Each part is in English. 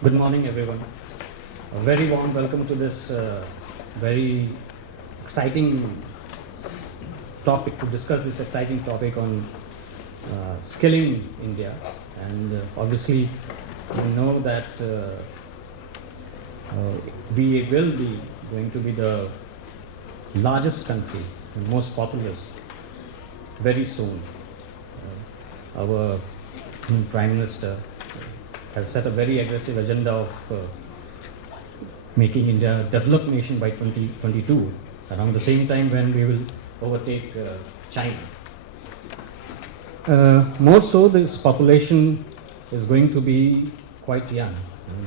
Good morning, everyone. A very warm welcome to this very exciting topic, to discuss this exciting topic on skilling India. And obviously, we know that we will be going to be the largest country, the most populous, very soon. Our Prime Minister has set a very aggressive agenda of making India a developed nation by 2022, around the same time when we will overtake China. More so, this population is going to be quite young.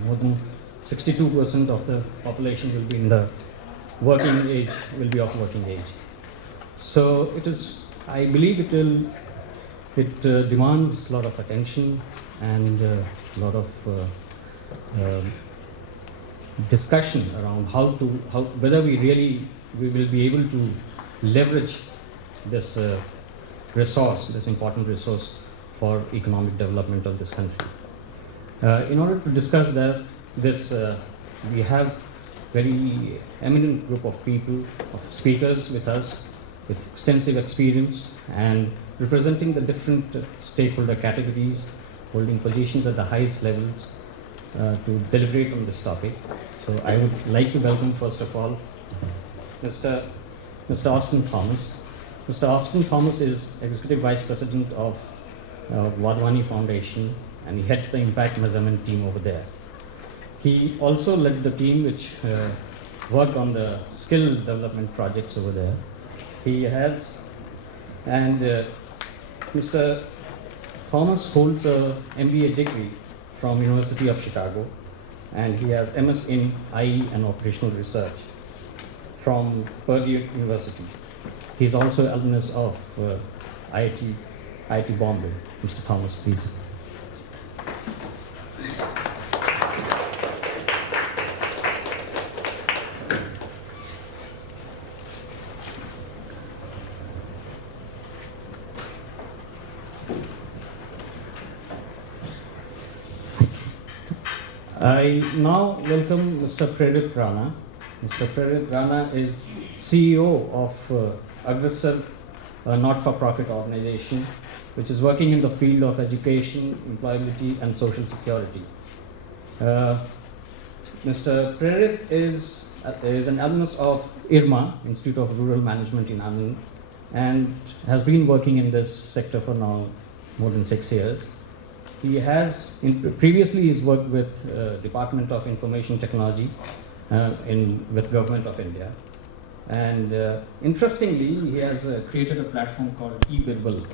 More than 62% of the population will be in the working age, will be of working age. So it is, I believe it demands a lot of attention and a lot of discussion around whether we will be able to leverage this this important resource for economic development of this country. In order to discuss this, we have very eminent group of people, of speakers with us, with extensive experience and representing the different stakeholder categories, holding positions at the highest levels to deliberate on this topic. So I would like to welcome, first of all, Mr. Austin Thomas. Mr. Austin Thomas is Executive Vice President of Wadhwani Foundation, and he heads the impact measurement team over there. He also led the team which worked on the skill development projects over there. Mr. Thomas holds a MBA degree from University of Chicago, and he has MS in IE and Operational Research from Purdue University. He is also alumnus of IIT Bombay. Mr. Thomas, please. I now welcome Mr. Prerit Rana. Mr. Prerit Rana is CEO of Aggressor, a not-for-profit organization which is working in the field of education, employability and social security. Mr. Prerit is an alumnus of IRMA, Institute of Rural Management in Anand, and has been working in this sector for now more than 6 years. He has previously he's worked with Department of Information Technology with Government of India, and interestingly, he has created a platform called eBirbal,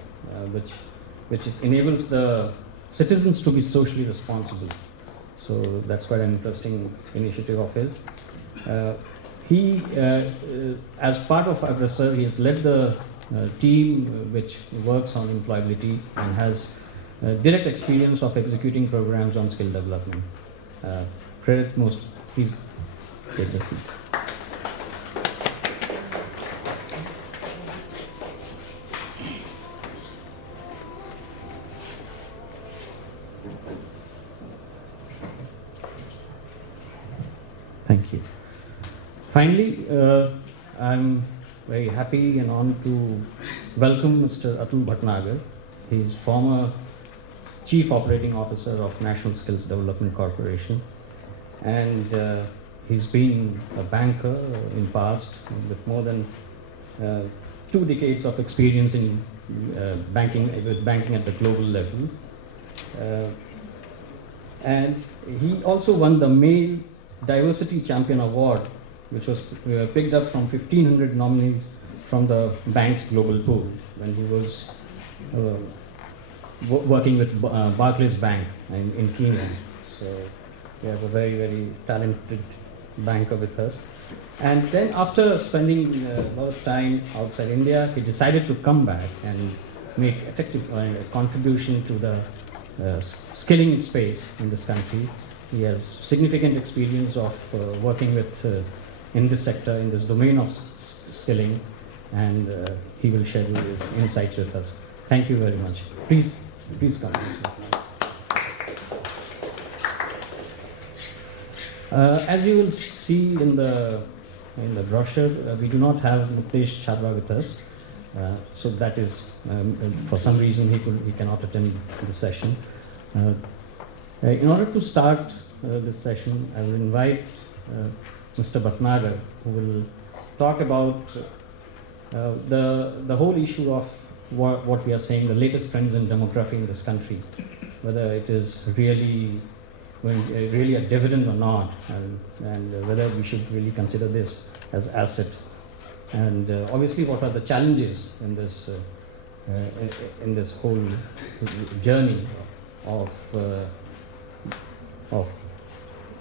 which enables the citizens to be socially responsible. So that's quite an interesting initiative of his. He, as part of Aggressor, he has led the team which works on employability and has direct experience of executing programs on skill development. Please take the seat. Thank you. Finally, I'm very happy and honored to welcome Mr. Atul Bhatnagar. He is former Chief Operating Officer of National Skills Development Corporation, and he's been a banker in past with more than 2 decades of experience in banking at the global level, and he also won the Male Diversity Champion Award, which was picked up from 1,500 nominees from the bank's global pool when he was working with Barclays Bank in Kenya. So we have a very, very talented banker with us. And then after spending a lot of time outside India, he decided to come back and make effective contribution to the skilling space in this country. He has significant experience of working with in this sector, in this domain of skilling, and he will share his insights with us. Thank you very much. Please come. As you will see in the brochure, we do not have Muktesh Chhabra with us. So that is, for some reason, he cannot attend the session. In order to start this session, I will invite Mr. Bhatnagar, who will talk about the whole issue of what we are saying, the latest trends in demography in this country, whether it is really a dividend or not, and whether we should really consider this as asset, and obviously what are the challenges in this whole journey of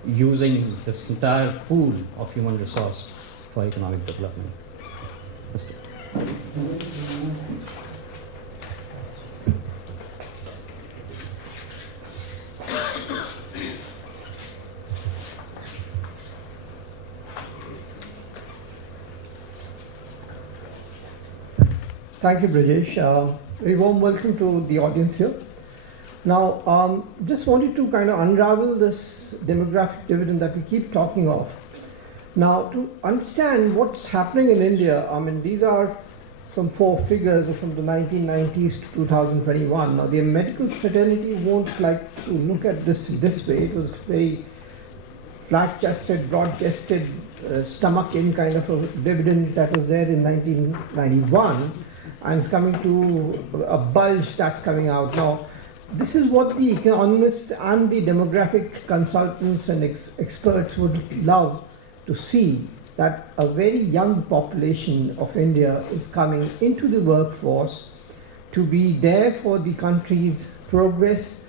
using this entire pool of human resource for economic development. Mr. Thank you, Brajesh. Very warm welcome to the audience here. Now, just wanted to kind of unravel this demographic dividend that we keep talking of. Now, to understand what's happening in India, I mean, these are some 4 figures from the 1990s to 2021. Now, the medical fraternity won't like to look at this way. It was very flat-chested, broad-chested, stomach-in kind of a dividend that was there in 1991. And it's coming to a bulge that's coming out. Now, this is what the economists and the demographic consultants and experts would love to see, that a very young population of India is coming into the workforce to be there for the country's progress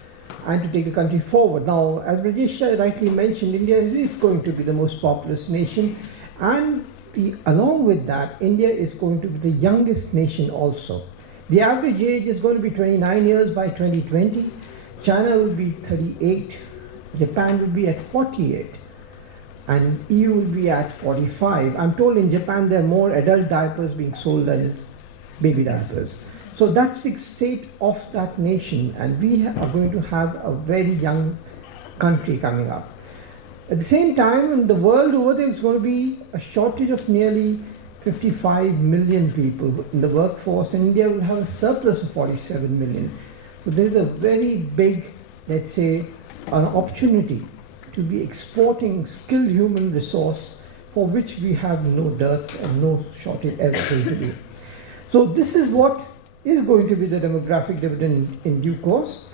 and to take the country forward. Now, as Brajesh rightly mentioned, India is going to be the most populous nation, and along with that, India is going to be the youngest nation also. The average age is going to be 29 years by 2020. China will be 38. Japan will be at 48. And EU will be at 45. I'm told in Japan there are more adult diapers being sold than baby diapers. So that's the state of that nation. And we are going to have a very young country coming up. At the same time, in the world over there, it's going to be a shortage of nearly 55 million people in the workforce, and India will have a surplus of 47 million. So there's a very big, let's say, an opportunity to be exporting skilled human resource for which we have no dearth and no shortage ever going to be. So this is what is going to be the demographic dividend in due course.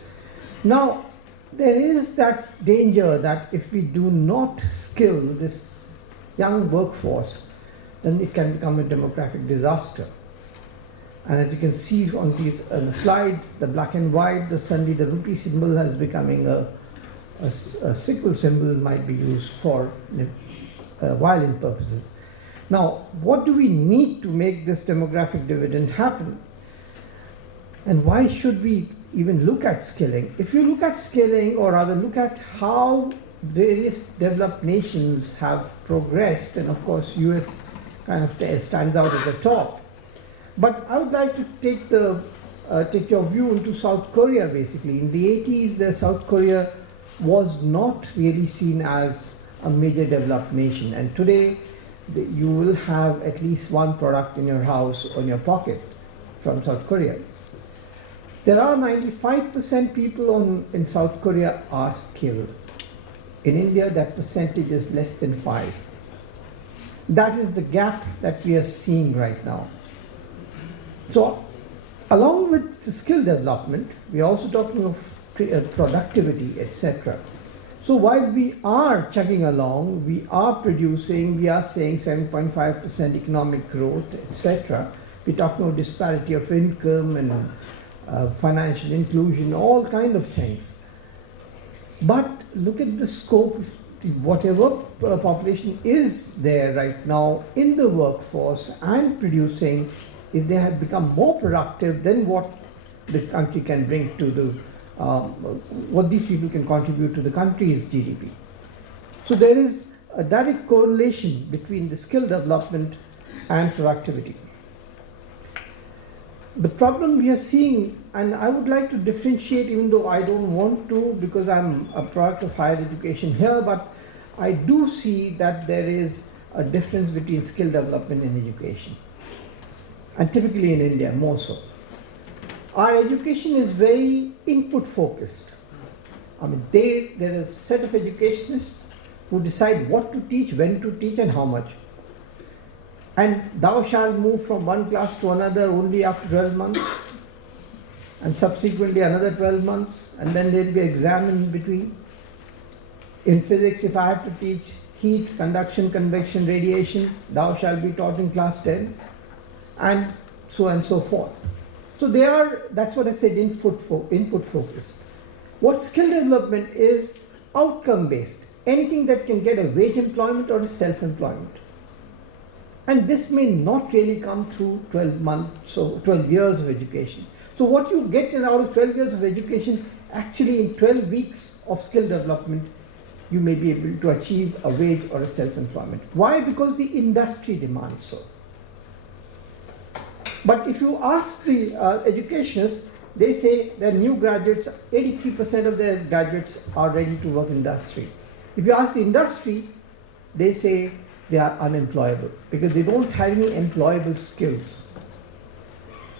Now, there is that danger that if we do not skill this young workforce, then it can become a demographic disaster. And as you can see on the slide, the black and white, suddenly the rupee symbol has becoming a sickle symbol, might be used for violent purposes. Now, what do we need to make this demographic dividend happen? And why should we even look at skilling? If you look at skilling, or rather look at how various developed nations have progressed, and of course US kind of stands out at the top. But I would like to take your view into South Korea basically. In the 80s, South Korea was not really seen as a major developed nation, and today you will have at least one product in your house or in your pocket from South Korea. There are 95% people in South Korea are skilled. In India, that percentage is less than 5%. That is the gap that we are seeing right now. So, along with the skill development, we are also talking of productivity, etc. So while we are chugging along, we are producing, we are saying 7.5% economic growth, etc. We're talking about disparity of income and financial inclusion, all kind of things. But look at the scope of whatever population is there right now in the workforce and producing. If they have become more productive, then what the country can bring to the, what these people can contribute to the country's GDP. So there is a direct correlation between the skill development and productivity. The problem we are seeing, and I would like to differentiate, even though I don't want to because I'm a product of higher education here, but I do see that there is a difference between skill development and education. And typically in India, more so. Our education is very input focused. I mean, there is a set of educationists who decide what to teach, when to teach, and how much. And thou shalt move from one class to another only after 12 months, and subsequently another 12 months, and then there will be an exam in between. In physics, if I have to teach heat, conduction, convection, radiation, thou shalt be taught in class 10, and so forth. So that's what I said, input focused. What skill development is outcome based, anything that can get a wage employment or a self-employment. And this may not really come through 12 years of education. So what you get out of 12 years of education, actually in 12 weeks of skill development, you may be able to achieve a wage or a self-employment. Why? Because the industry demands so. But if you ask the educationists, they say that new graduates, 83% of their graduates are ready to work in industry. If you ask the industry, they say they are unemployable because they don't have any employable skills.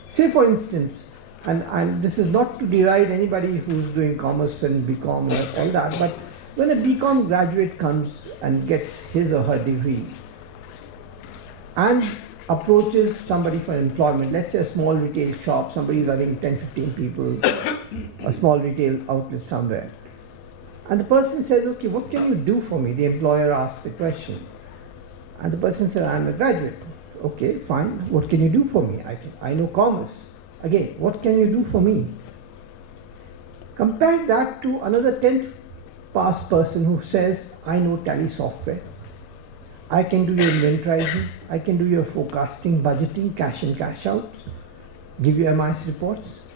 Say for instance, and this is not to deride anybody who's doing commerce and BCom and all that, but when a BCom graduate comes and gets his or her degree and approaches somebody for employment, let's say a small retail shop, somebody running 10, 15 people, a small retail outlet somewhere. And the person says, okay, what can you do for me? The employer asks the question. And the person says, I'm a graduate. Okay, fine. What can you do for me? I know commerce. Again, what can you do for me? Compare that to another 10th pass person who says, I know Tally software. I can do your inventorizing. I can do your forecasting, budgeting, cash in, cash out, give you MIS reports.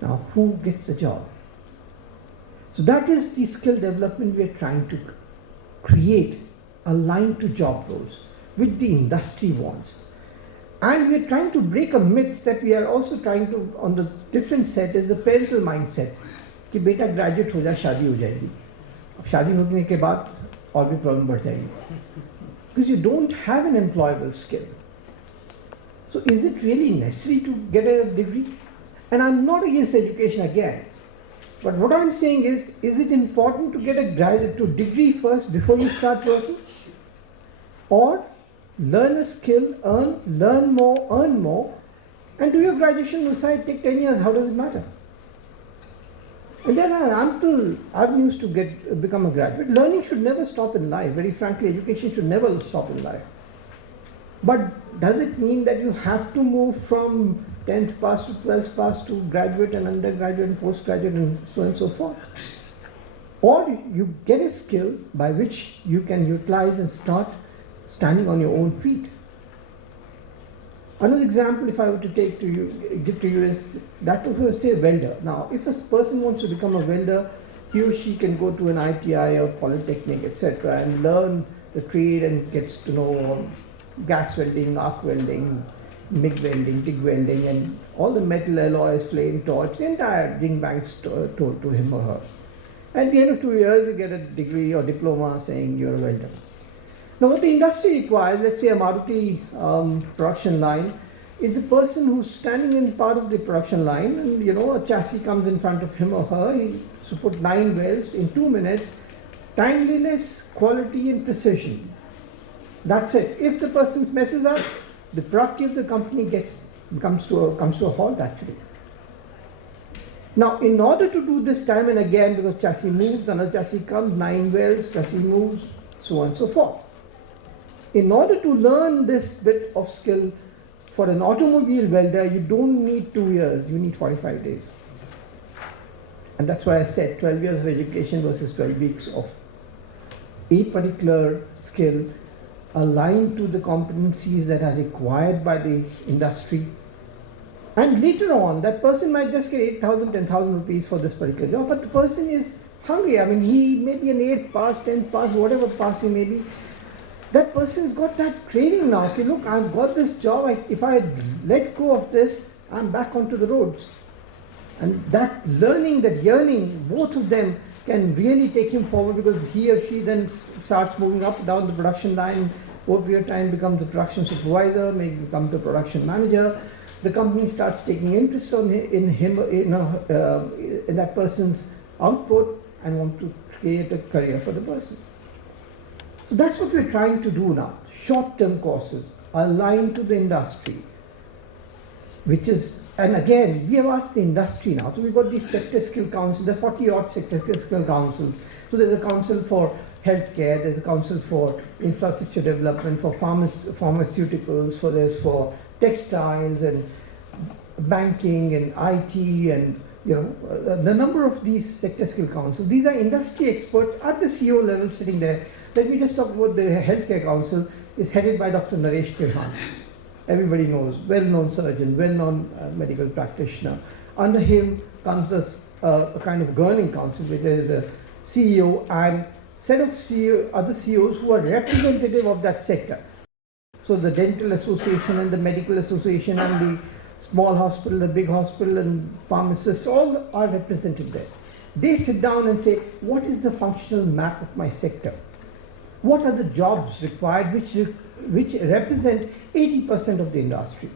Now, who gets the job? So that is the skill development we are trying to create, aligned to job roles, which the industry wants. And we are trying to break a myth that we are also trying to, on the different set, is the parental mindset, कि बेटा graduate हो जाए शादी हो जाएगी, अब शादी होने के बाद और भी प्रॉब्लम बढ़ जाएगी, because you don't have an employable skill. So is it really necessary to get a degree? And I'm not against education again, but what I'm saying is it important to get a graduate to degree first before you start working? Or learn a skill, learn more, earn more, and do your graduation on the side, take 10 years, how does it matter? And there are ample avenues to become a graduate. Learning should never stop in life. Very frankly, education should never stop in life. But does it mean that you have to move from 10th pass to 12th pass to graduate and undergraduate and postgraduate and so on and so forth? Or you get a skill by which you can utilize and start standing on your own feet. Another example, if I were to give to you is that of, say, a welder. Now, if a person wants to become a welder, he or she can go to an ITI or polytechnic, etc., and learn the trade and gets to know gas welding, arc welding, MIG welding, TIG welding, and all the metal alloys, flame torch, the entire ding bangs told to him or her. At the end of 2 years, you get a degree or diploma saying you're a welder. Now, what the industry requires, let's say a Maruti production line, is a person who's standing in part of the production line, and a chassis comes in front of him or her. He to put 9 welds in 2 minutes, timeliness, quality, and precision. That's it. If the person messes up, the productivity of the company comes to a halt actually. Now, in order to do this time and again, because chassis moves, another chassis comes, 9 welds, chassis moves, so on and so forth. In order to learn this bit of skill for an automobile welder, you don't need 2 years, you need 45 days. And that's why I said 12 years of education versus 12 weeks of a particular skill aligned to the competencies that are required by the industry. And later on, that person might just get 8,000, 10,000 rupees for this particular job, but the person is hungry. I mean, he may be an 8th pass, 10th pass, whatever pass he may be. That person's got that craving now. Okay, look, I've got this job. If I let go of this, I'm back onto the roads. And that learning, that yearning, both of them can really take him forward, because he or she then starts moving up down the production line, over a period of time becomes the production supervisor, maybe become the production manager. The company starts taking interest in him, in that person's output, and want to create a career for the person. So that's what we're trying to do now. Short-term courses aligned to the industry, which is, and again, we have asked the industry now. So we've got these sector skill councils, there are 40-odd sector skill councils. So there's a council for healthcare, there's a council for infrastructure development, for pharmaceuticals, for textiles and banking and IT, and the number of these sector skill councils. These are industry experts at the CEO level sitting there. Let me just talk about the healthcare council. It's headed by Dr. Naresh Tirhan. Everybody knows, well-known surgeon, well-known medical practitioner. Under him comes a kind of governing council where there is a CEO and set of other CEOs who are representative of that sector. So the dental association and the medical association and the small hospital, the big hospital, and pharmacists, all are represented there. They sit down and say, what is the functional map of my sector? What are the jobs required which represent 80% of the industry,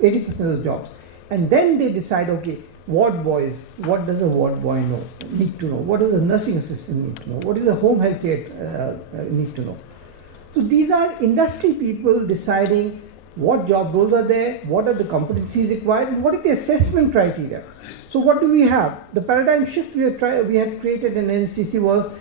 80% of the jobs? And then they decide, okay, ward boys, what does a ward boy need to know? What does a nursing assistant need to know? What does a home health care need to know? So these are industry people deciding what job roles are there, what are the competencies required, and what is the assessment criteria. So what do we have? The paradigm shift we had created in NCC was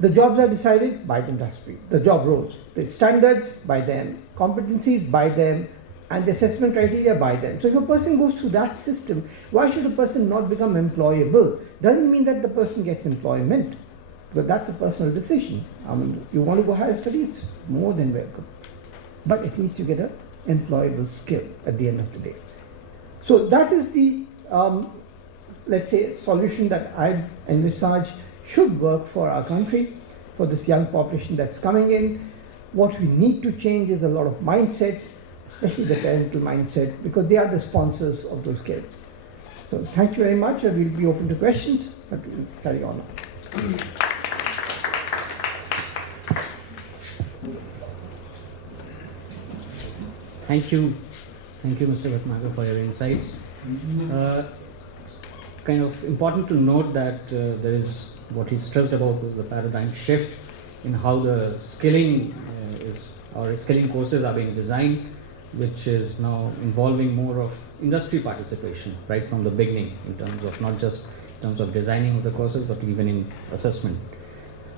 the jobs are decided by the industry, the job roles, the standards by them, competencies by them, and the assessment criteria by them. So if a person goes through that system, why should a person not become employable? Doesn't mean that the person gets employment, but that's a personal decision. I mean, you want to go higher studies, more than welcome. But at least you get an employable skill at the end of the day. So that is the, let's say, solution that I envisage should work for our country, for this young population that's coming in. What we need to change is a lot of mindsets, especially the parental mindset, because they are the sponsors of those kids. So thank you very much. I will be open to questions, but we'll carry on. Thank you, Mr. Bhatnagar, for your insights. Kind of important to note that there is, what he stressed about was the paradigm shift in how the skilling skilling courses are being designed, which is now involving more of industry participation right from the beginning, in terms of not just in terms of designing of the courses, but even in assessment.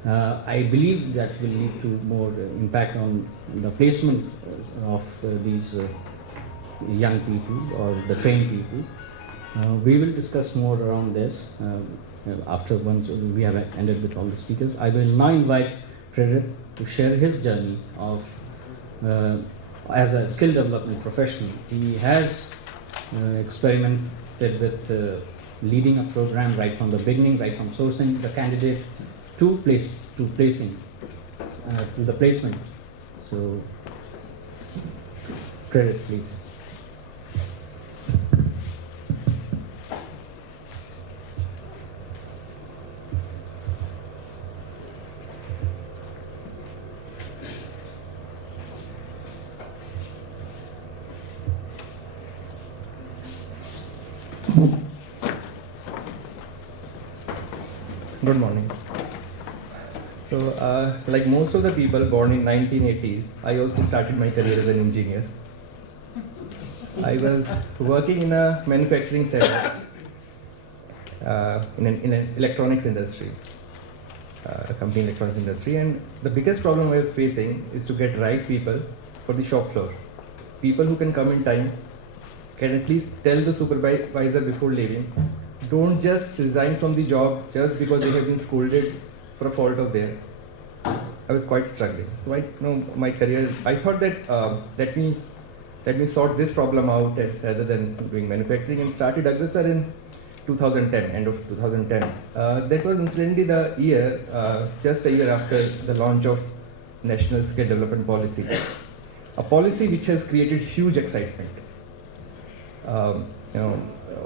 I believe that will lead to more impact on the placement of these young people or the trained people. We will discuss more around this after once we have ended with all the speakers. I will now invite Frederick to share his journey of as a skill development professional. He has experimented with leading a program right from the beginning, right from sourcing the candidate to placing to the placement. So, credit, please. Good morning. So, like most of the people born in 1980s, I also started my career as an engineer. I was working in a manufacturing sector, in an electronics industry, a company in electronics industry, and the biggest problem I was facing is to get right people for the shop floor. People who can come in time, can at least tell the supervisor before leaving. Don't just resign from the job just because they have been scolded for a fault of theirs. I was quite struggling. So my career, I thought that let me sort this problem out rather than doing manufacturing, and started Agrasar in 2010, end of 2010. That was incidentally the year, just a year after the launch of National Skill Development Policy, a policy which has created huge excitement.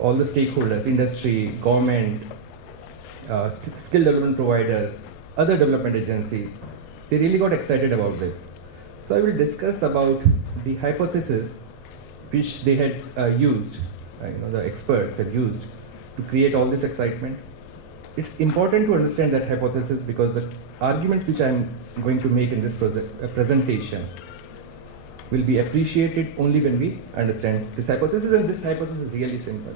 All the stakeholders, industry, government, skill development providers, other development agencies, they really got excited about this. So I will discuss about the hypothesis which they had used, the experts had used to create all this excitement. It's important to understand that hypothesis because the arguments which I'm going to make in this presentation will be appreciated only when we understand this hypothesis, and this hypothesis is really simple.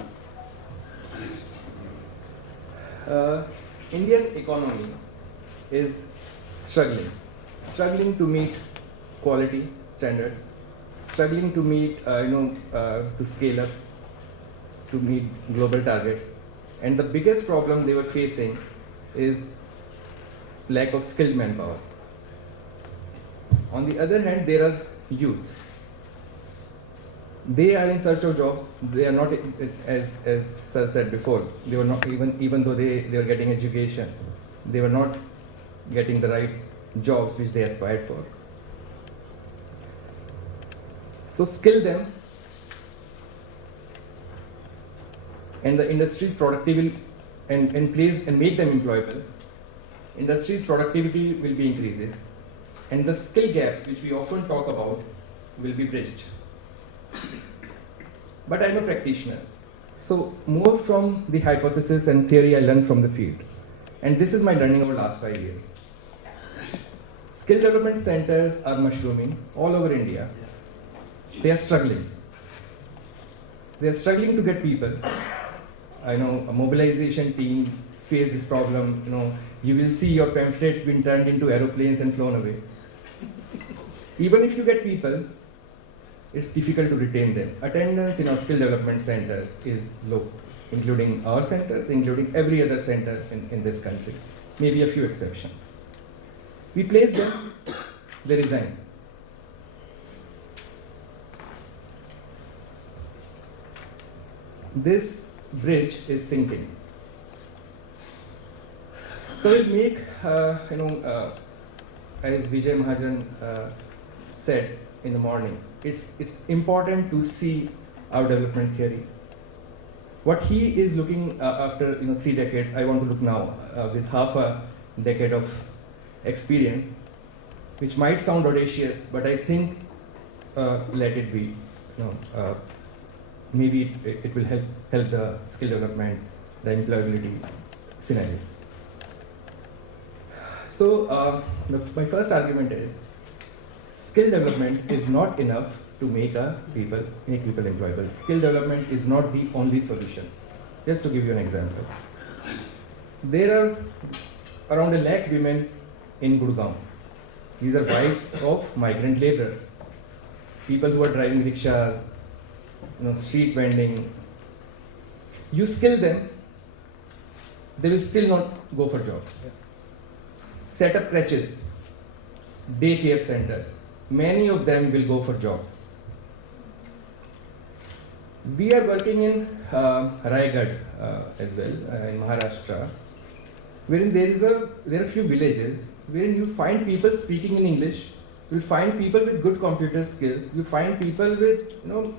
Indian economy is struggling to meet quality standards, struggling to meet, to scale up, to meet global targets. And the biggest problem they were facing is lack of skilled manpower. On the other hand, there are youth. They are in search of jobs. They are not, as Sir said before, they were not even though they were getting education, they were not getting the right jobs which they aspired for. So skill them, and the industry's productivity and make them employable. Industry's productivity will be increases, and the skill gap which we often talk about will be bridged. But I'm a practitioner, so more from the hypothesis and theory I learned from the field, and this is my learning over the last 5 years. Skill development centers are mushrooming all over India. They are struggling. They are struggling to get people. I know a mobilization team face this problem. You will see your pamphlets being turned into aeroplanes and flown away. Even if you get people, it's difficult to retain them. Attendance in our skill development centers is low, including our centers, including every other center in this country, maybe a few exceptions. We place them, they resign. This bridge is sinking. So we'll make, as Vijay Mahajan said in the morning, it's important to see our development theory. What he is looking after 3 decades, I want to look now with half a decade of experience, which might sound audacious, but I think let it be. Maybe it will help the skill development, the employability scenario. So my first argument is skill development is not enough to make people employable. Skill development is not the only solution. Just to give you an example, there are around 1 lakh women in Gurgaon. These are wives of migrant laborers, people who are driving rickshaw, street vending. You skill them, they will still not go for jobs. Set up crèches, daycare centers, many of them will go for jobs. We are working in Raigad as well, in Maharashtra, wherein there are a few villages wherein you find people speaking in English, you find people with good computer skills, you find people with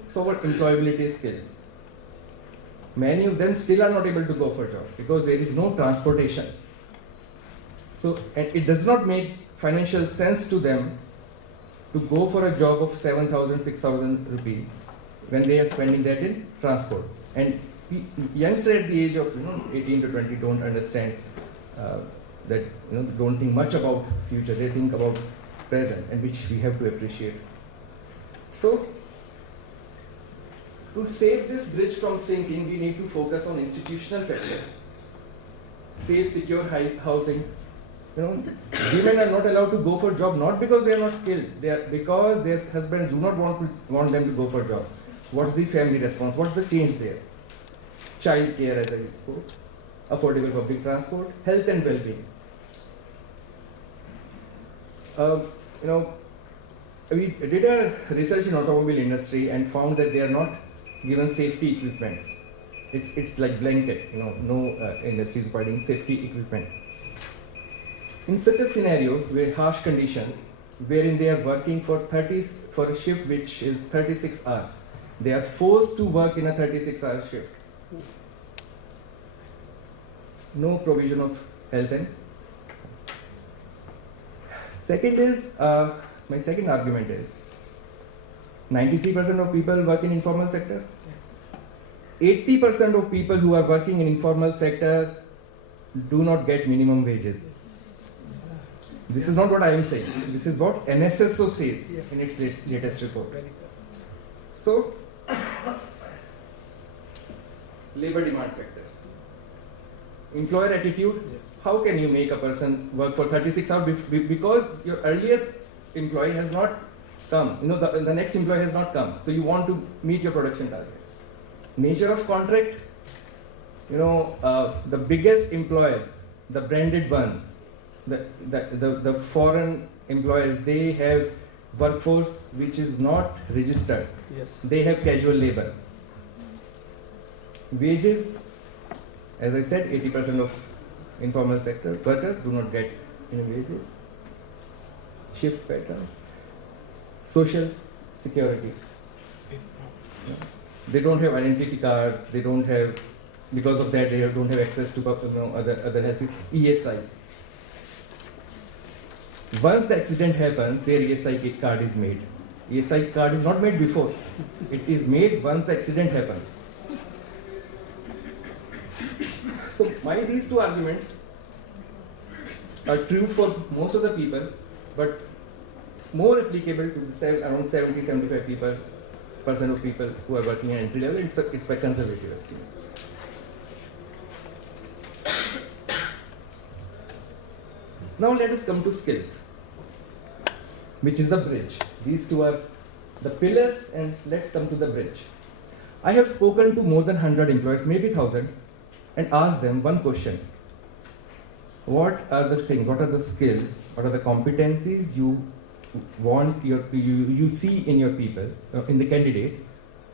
sort of employability skills. Many of them still are not able to go for job because there is no transportation. So and it does not make financial sense to them to go for a job of 7,000, 6,000 rupees when they are spending that in transport. And youngsters at the age of 18 to 20 don't understand don't think much about future. They think about present, and which we have to appreciate. So to save this bridge from sinking, we need to focus on institutional factors. Safe, secure housings. Women are not allowed to go for job not because they are not skilled, they are because their husbands do not want them to go for job. What's the family response? What's the change there? Child care, as I spoke, affordable public transport, health and well-being. We did a research in automobile industry and found that they are not given safety equipments. It's like blanket, no industry is providing safety equipment. In such a scenario, where harsh conditions, wherein they are working for a shift which is 36 hours, they are forced to work in a 36-hour shift. no provision of health and second is, my second argument is 93% of people work in informal sector. 80% of people who are working in informal sector do not get minimum wages. This is not what I am saying. This is what NSSO says in its latest report. So, labor demand factors. Employer attitude. How can you make a person work for 36 hours because your earlier employee has not come, the next employee has not come, so you want to meet your production targets. Nature of contract, the biggest employers, the branded ones, the foreign employers, they have workforce which is not registered. Yes. They have casual labor. Wages, as I said, 80% of informal sector workers do not get any wages. Shift pattern. Social security. They don't have identity cards. They don't have, because of that, they don't have access to other health. ESI. Once the accident happens, their ESI card is made. ESI card is not made before. It is made once the accident happens. So these two arguments are true for most of the people, but more applicable to the around 70-75% of people who are working at entry level. It's by conservative estimate. Now let us come to skills, which is the bridge. These two are the pillars, and let's come to the bridge. I have spoken to more than 100 employers, maybe 1,000, and asked them one question. What are the things, what are the skills, what are the competencies you want you see in your people, in the candidate,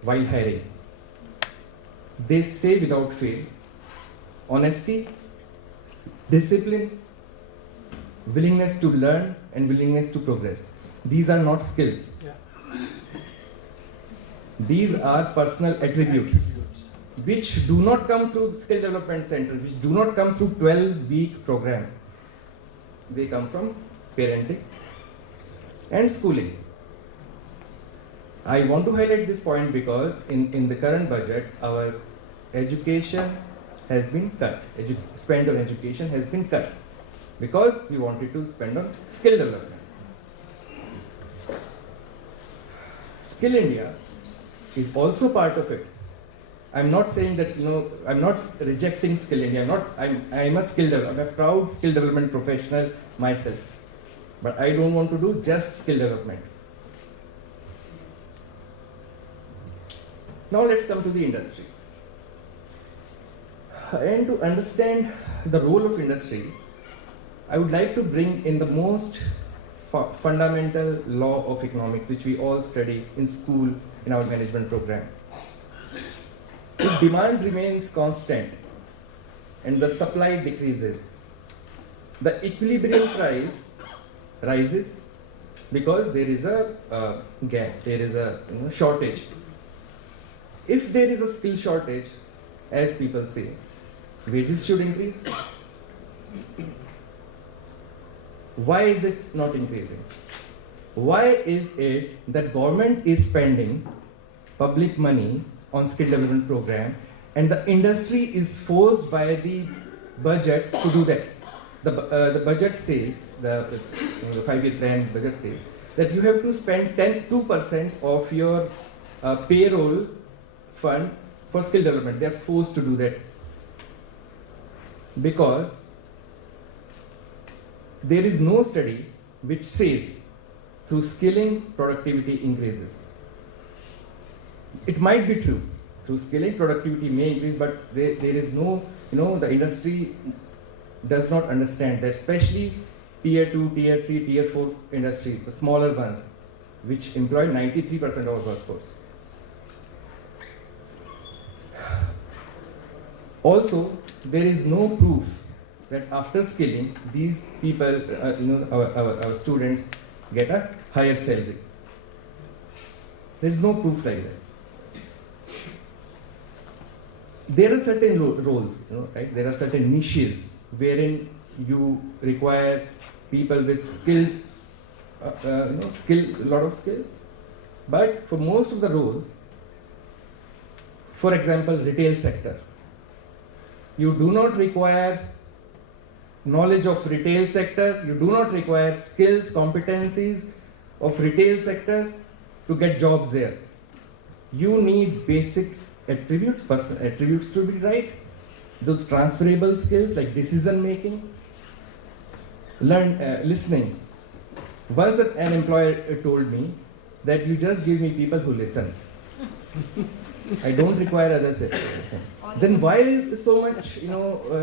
while hiring? They say without fail, honesty, discipline, willingness to learn, and willingness to progress. These are not skills. Yeah. These are personal attributes which do not come through skill development center, which do not come through 12-week program. They come from parenting and schooling. I want to highlight this point because in the current budget, our education has been cut. Spend on education has been cut because we wanted to spend on skill development. Skill India is also part of it. I'm not saying that, I'm not rejecting Skill India. I'm a skill developer. I'm a proud skill development professional myself. But I don't want to do just skill development. Now let's come to the industry. And to understand the role of industry, I would like to bring in the most fundamental law of economics, which we all study in school in our management program. If demand remains constant and the supply decreases, the equilibrium price rises because there is a gap, there is a shortage. If there is a skill shortage, as people say, wages should increase. Why is it not increasing? Why is it that government is spending public money on skill development program and the industry is forced by the budget to do that? The budget says, the 5-year plan budget says that you have to spend 2% of your payroll fund for skill development. They are forced to do that because there is no study which says through skilling productivity increases. It might be true, through skilling productivity may increase, but there is no, the industry does not understand that, especially tier 2, tier 3, tier 4 industries, the smaller ones, which employ 93% of our workforce. Also, there is no proof that after skilling, these people, our students get a higher salary. There is no proof like that. there are certain roles, right? There are certain niches wherein you require people with a lot of skills. But for most of the roles, for example, retail sector, you do not require knowledge of retail sector, you do not require skills, competencies of retail sector to get jobs there. You need basic attributes, personal attributes to be right, those transferable skills like decision making, listening. Once an employer told me that you just give me people who listen. I don't require others. Then why so much,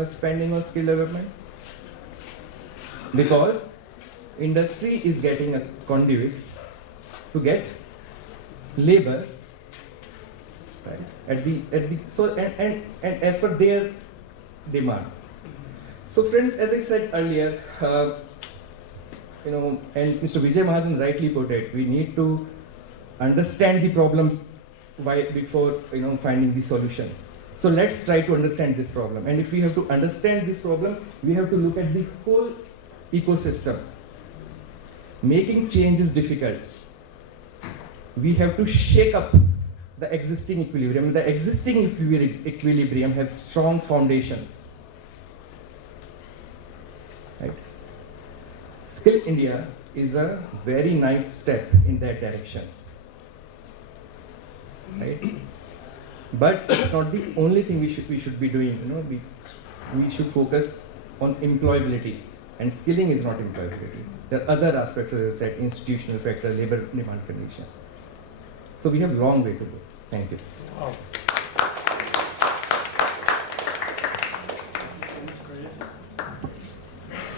spending on skill development? Because industry is getting a conduit to get labor, right? And as per their demand. So friends, as I said earlier, and Mr. Vijay Mahajan rightly put it, we need to understand the problem before finding the solutions. So let's try to understand this problem. And if we have to understand this problem, we have to look at the whole ecosystem. Making change is difficult. We have to shake up the existing equilibrium. The existing equilibrium has strong foundations. Right? Skill India is a very nice step in that direction. Right? But it's not the only thing we should be doing. We should focus on employability, and skilling is not employability. There are other aspects, as I said, institutional factor, labor demand conditions. So we have a long way to go. Thank you. Wow.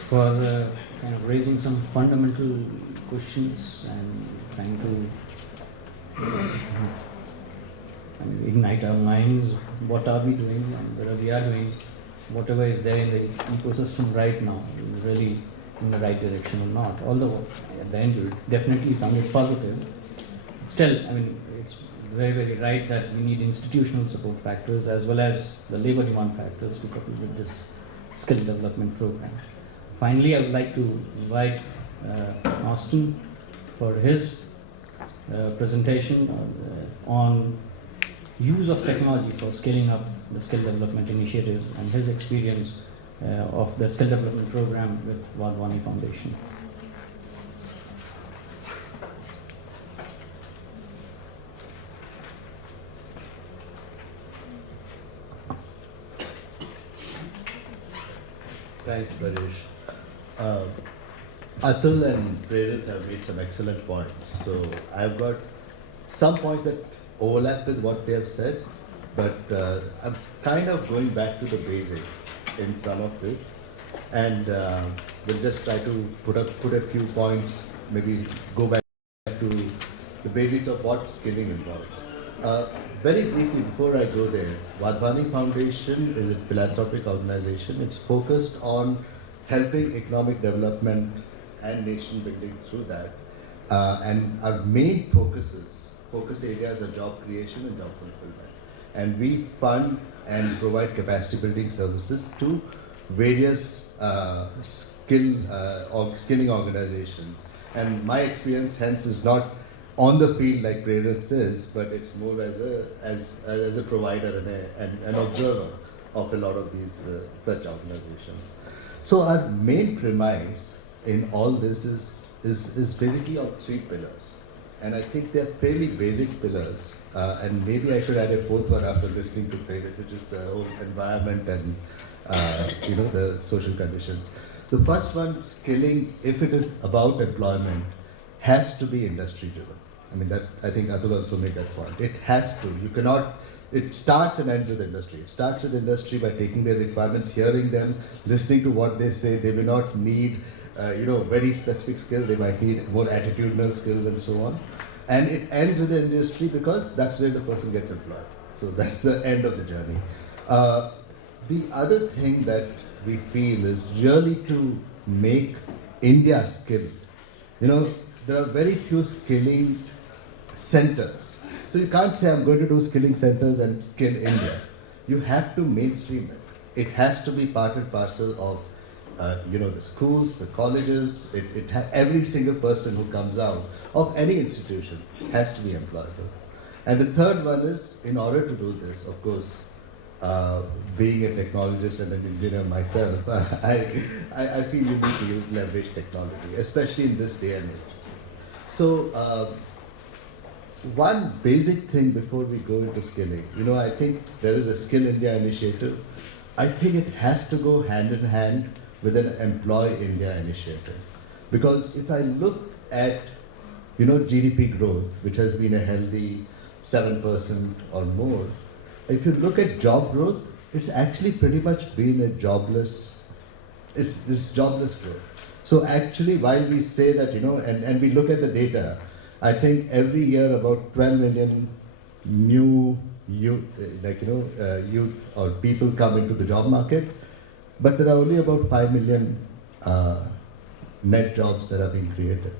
For kind of raising some fundamental questions and trying to ignite our minds. What are we doing and whether we are doing whatever is there in the ecosystem right now is really in the right direction or not. Although at the end you definitely sounded positive. Still, it's very, very right that we need institutional support factors as well as the labor demand factors to couple with this skill development program. Finally, I would like to invite Austin for his presentation on use of technology for scaling up the skill development initiatives and his experience of the skill development program with Wadhwani Foundation. Thanks, Paresh. Atul and Prerit have made some excellent points. So I've got some points that overlap with what they have said, but I'm kind of going back to the basics in some of this, and we'll just try to put a few points, maybe go back to the basics of what skilling involves. Very briefly, before I go there, Wadhwani Foundation is a philanthropic organization. It's focused on helping economic development and nation building through that. And our main focus areas are job creation and job fulfillment. And we fund and provide capacity building services to various skilling organizations. And my experience hence is not on the field like Prerit says, but it's more as a provider and an observer of a lot of these such organizations. So our main premise in all this is basically of three pillars, and I think they're fairly basic pillars. And maybe I should add a fourth one after listening to Prerit, which is the whole environment and the social conditions. The first one, skilling, if it is about employment, has to be industry driven. I think Atul also made that point. It has to. You cannot. It starts and ends with industry. It starts with industry by taking their requirements, hearing them, listening to what they say. They may not need, very specific skills. They might need more attitudinal skills and so on. And it ends with the industry because that's where the person gets employed. So that's the end of the journey. The other thing that we feel is really to make India skilled. There are very few skilling centers. So you can't say I'm going to do skilling centers and skill India. you have to mainstream it. It has to be part and parcel of the schools, the colleges. Every single person who comes out of any institution has to be employable. And the third one is, in order to do this, of course, being a technologist and an engineer myself, I feel you need to leverage technology, especially in this day and age. So one basic thing before we go into skilling, I think there is a Skill India initiative. I think it has to go hand in hand with an Employ India initiative. Because if I look at, GDP growth, which has been a healthy 7% or more, if you look at job growth, it's actually pretty much been a jobless growth. So actually, while we say that, and we look at the data, I think every year about 12 million new youth, youth or people come into the job market, but there are only about 5 million net jobs that are being created.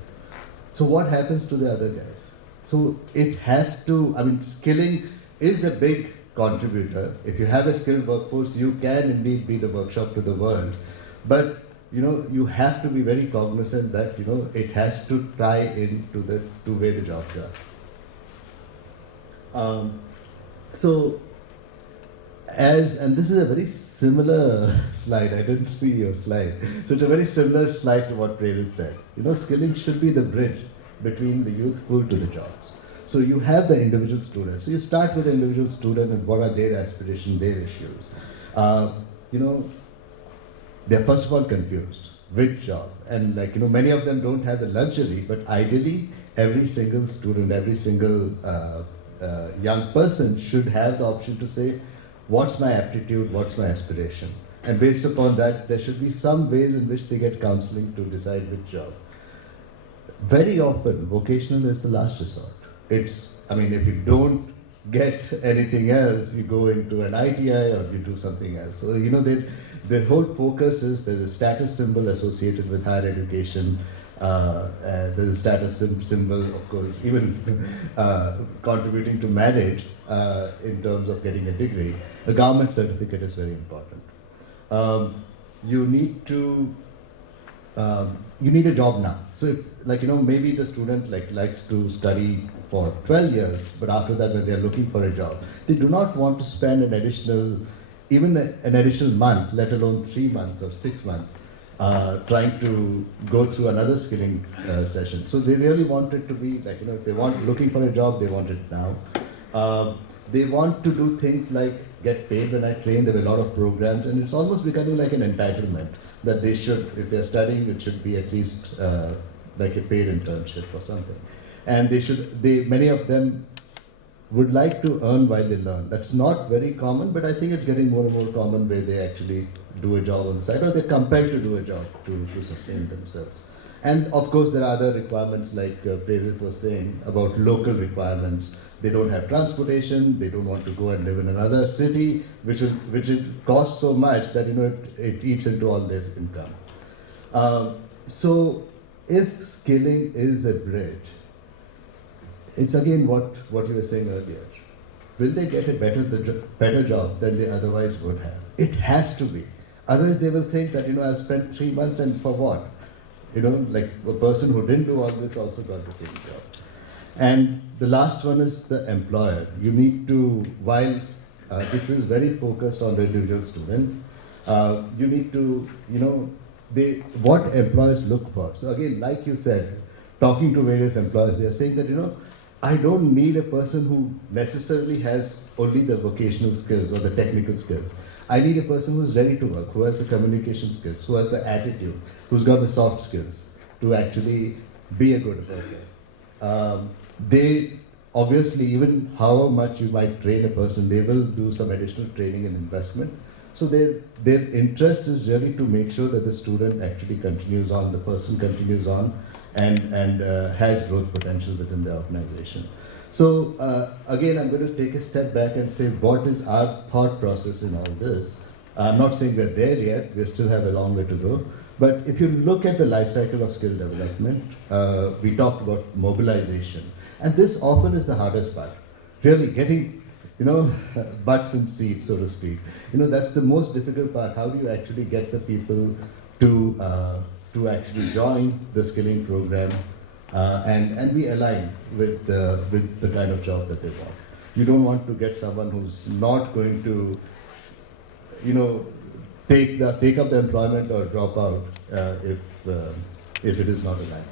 So what happens to the other guys? So it has to, skilling is a big contributor. If you have a skilled workforce, you can indeed be the workshop to the world. But you have to be very cognizant that it has to tie into to where the jobs are. And this is a very similar slide. I didn't see your slide. So it's a very similar slide to what Prerit said. Skilling should be the bridge between the youth pool to the jobs. So you have the individual student. So you start with the individual student and what are their aspirations, their issues. They're first of all confused. Which job? And many of them don't have the luxury, but ideally every single student, every single young person should have the option to say, what's my aptitude, what's my aspiration? And based upon that, there should be some ways in which they get counseling to decide which job. Very often, vocational is the last resort. If you don't get anything else, you go into an ITI or you do something else. So, their whole focus is there's a status symbol associated with higher education. There's a status symbol, of course, even contributing to marriage in terms of getting a degree. A government certificate is very important. You need a job now. So if, maybe the student likes to study for 12 years, but after that when they're looking for a job, they do not want to spend an additional month, let alone 3 months or 6 months, trying to go through another skilling session. So they really want it to be if they want looking for a job, they want it now. They want to do things like get paid when I train. There are a lot of programs, and it's almost becoming like an entitlement that they should, if they're studying, it should be at least like a paid internship or something. And many of them would like to earn while they learn. That's not very common, but I think it's getting more and more common where they actually do a job on the side, or they're compelled to do a job to sustain themselves. And of course, there are other requirements like Prerit was saying about local requirements. They don't have transportation, they don't want to go and live in another city, which it costs so much that it eats into all their income. So if skilling is a bridge, it's again what you were saying earlier. Will they get a better job than they otherwise would have? It has to be. Otherwise they will think that, I've spent 3 months and for what? Like a person who didn't do all this also got the same job. And the last one is the employer. You need to, while this is very focused on the individual student, you need to, what employers look for. So again, like you said, talking to various employers, they are saying that, I don't need a person who necessarily has only the vocational skills or the technical skills. I need a person who's ready to work, who has the communication skills, who has the attitude, who's got the soft skills to actually be a good worker. They obviously, even however much you might train a person, they will do some additional training and investment. So their interest is really to make sure that the student actually continues on, the person continues on, and has growth potential within the organization. So again, I'm going to take a step back and say what is our thought process in all this. I'm not saying we're there yet, we still have a long way to go. But if you look at the life cycle of skill development, we talked about mobilization. And this often is the hardest part. Really getting, butts in seats, so to speak. That's the most difficult part. How do you actually get the people to actually join the skilling program and be aligned with the kind of job that they want? You don't want to get someone who's not going to, take up the employment or drop out if it is not aligned.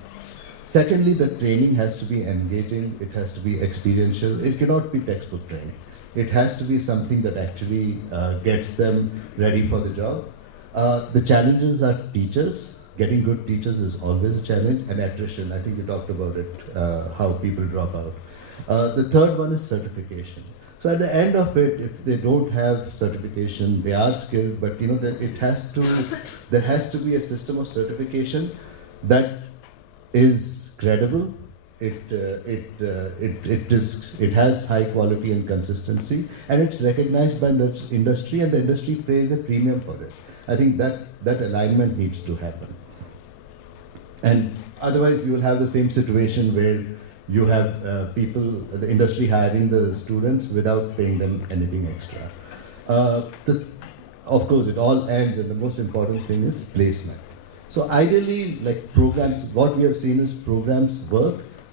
Secondly, the training has to be engaging. It has to be experiential. It cannot be textbook training. It has to be something that actually gets them ready for the job. The challenges are teachers. Getting good teachers is always a challenge, and attrition. I think we talked about it, how people drop out. The third one is certification. So at the end of it, if they don't have certification, they are skilled, but there has to be a system of certification that is credible. It has high quality and consistency, and it's recognized by the industry, and the industry pays a premium for it. I think that alignment needs to happen. And otherwise, you will have the same situation where you have the industry hiring the students without paying them anything extra. Of course, it all ends, and the most important thing is placement. So ideally, like programs, what we have seen is programs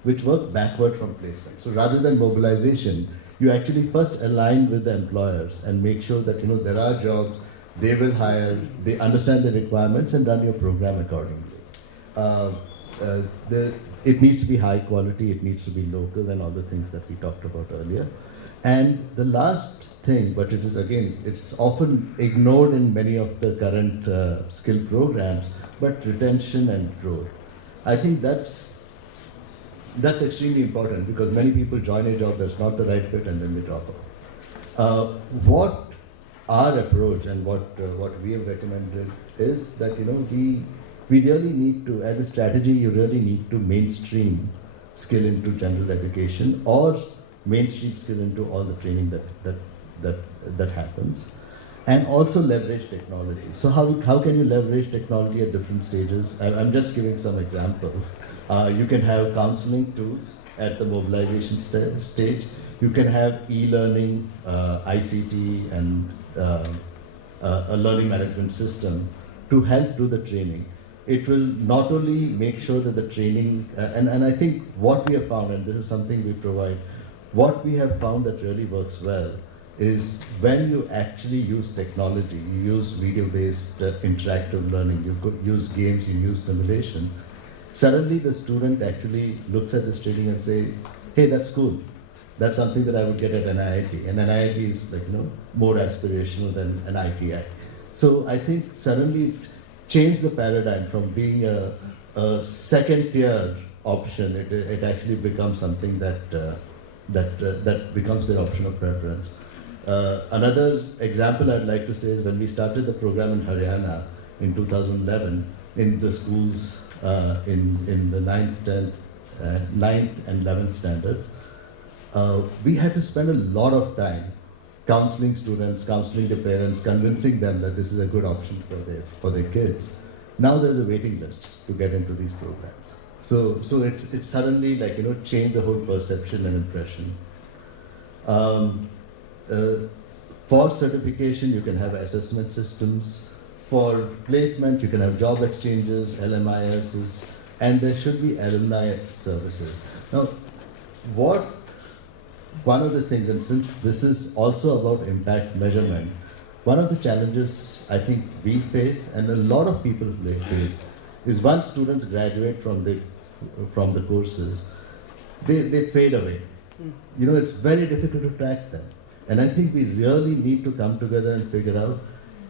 which work backward from placement. So rather than mobilization, you actually first align with the employers and make sure that there are jobs, they will hire, they understand the requirements and run your program accordingly. It needs to be high quality, it needs to be local, and all the things that we talked about earlier. And the last thing, but it's often ignored in many of the current skill programs, but retention and growth. I think that's extremely important, because many people join a job that's not the right fit and then they drop out. What our approach and what we have recommended is that we really need to, as a strategy, you really need to mainstream skill into general education, or mainstream skill into all the training that happens, and also leverage technology. So how can you leverage technology at different stages? I'm just giving some examples. You can have counseling tools at the mobilization stage. You can have e-learning, ICT, and a learning management system to help do the training. It will not only make sure that the training, and I think what we have found, and this is something we provide, what we have found that really works well is when you actually use technology, you use video-based interactive learning, you could use games, you use simulations, suddenly the student actually looks at this training and say, hey, that's cool. That's something that I would get at an IIT. And an IIT is more aspirational than an ITI. So I think suddenly it changed the paradigm from being a second-tier option. It actually becomes something that becomes their option of preference. Another example I'd like to say is when we started the program in Haryana in 2011 in the schools in the 9th and 11th standard, we had to spend a lot of time counseling students, counseling the parents, convincing them that this is a good option for their kids. Now there's a waiting list to get into these programs. So it's suddenly changed the whole perception and impression. For certification, you can have assessment systems. For placement, you can have job exchanges, LMISs, and there should be alumni services. Now, one of the things, and since this is also about impact measurement, one of the challenges I think we face, and a lot of people face, is once students graduate from the courses, they fade away. It's very difficult to track them. And I think we really need to come together and figure out,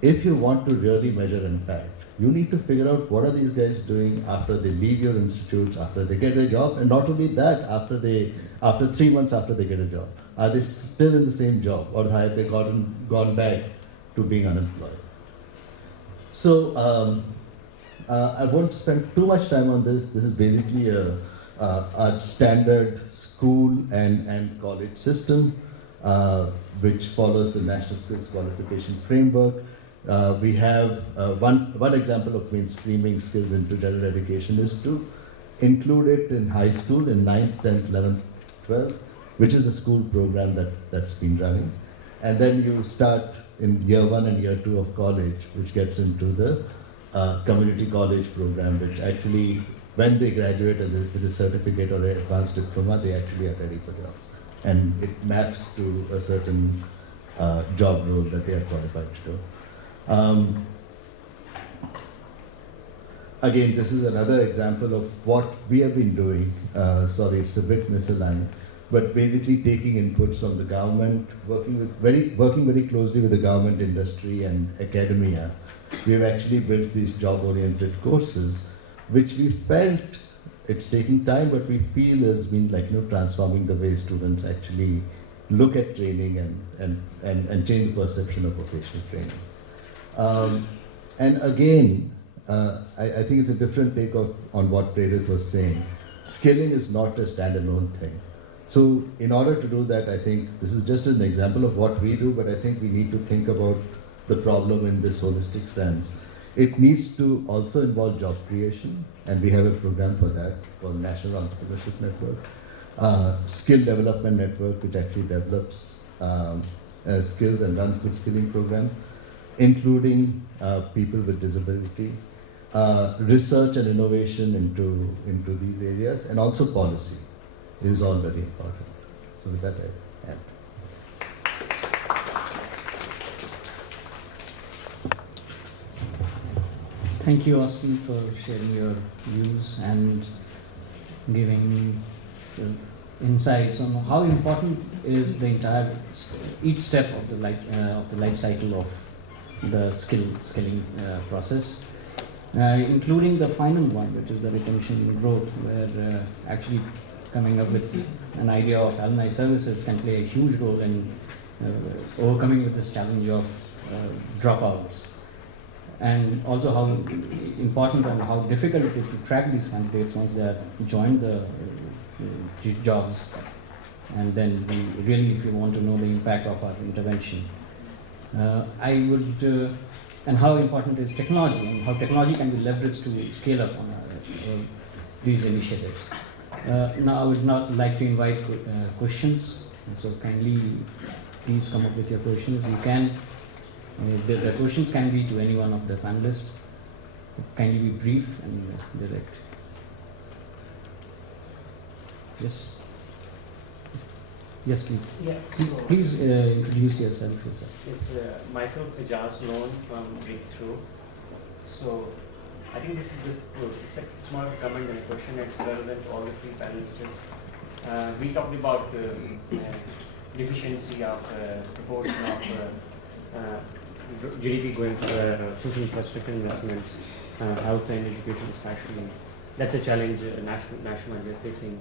if you want to really measure impact, you need to figure out what are these guys doing after they leave your institutes, after they get a job, and not only that, after 3 months after they get a job. Are they still in the same job, or have they gone back to being unemployed? So I won't spend too much time on this. This is basically a standard school and college system which follows the National Skills Qualification Framework. We have one example of mainstreaming skills into general education is to include it in high school in 9th, 10th, 11th, 12th, which is the school program that's been running. And then you start in year 1 and year 2 of college, which gets into the community college program, which actually, when they graduate with a certificate or an advanced diploma, they actually are ready for jobs. And it maps to a certain job role that they are qualified to do. Again, this is another example of what we have been doing. Sorry, it's a bit misaligned, but basically taking inputs from the government, working very closely with the government, industry, and academia. We have actually built these job-oriented courses, which we felt it's taking time, but we feel has been transforming the way students actually look at training and change the perception of vocational training. And again, I think it's a different take on what Prerit was saying. Skilling is not a standalone thing. So in order to do that, I think this is just an example of what we do, but I think we need to think about the problem in this holistic sense. It needs to also involve job creation, and we have a program for that called National Entrepreneurship Network. Skill Development Network, which actually develops skills and runs the skilling program, including people with disability. Research and innovation into these areas, and also policy is all very important. So with that, I end. Thank you, Austin, for sharing your views and giving insights on how important is the each step of the life cycle of the skilling process, including the final one, which is the retention and growth, where actually coming up with an idea of alumni services can play a huge role in overcoming with this challenge of dropouts. And also how important and how difficult it is to track these candidates once they have joined the jobs. And then really, if you want to know the impact of our intervention. I would, and how important is technology, and how technology can be leveraged to scale up on these initiatives. Now I would not like to invite questions, so kindly please come up with your questions. You can, the questions can be to any one of the panelists. Kindly be brief and direct. Yes. Yes, please. Yeah. Please introduce yourself. Yes, myself Ijaz Noon from Breakthrough. So I think this is it's more of a comment than a question. It's relevant to all the three panelists. We talked about deficiency of proportion of GDP going for social infrastructure investments, health and education especially. That's a challenge national we are facing.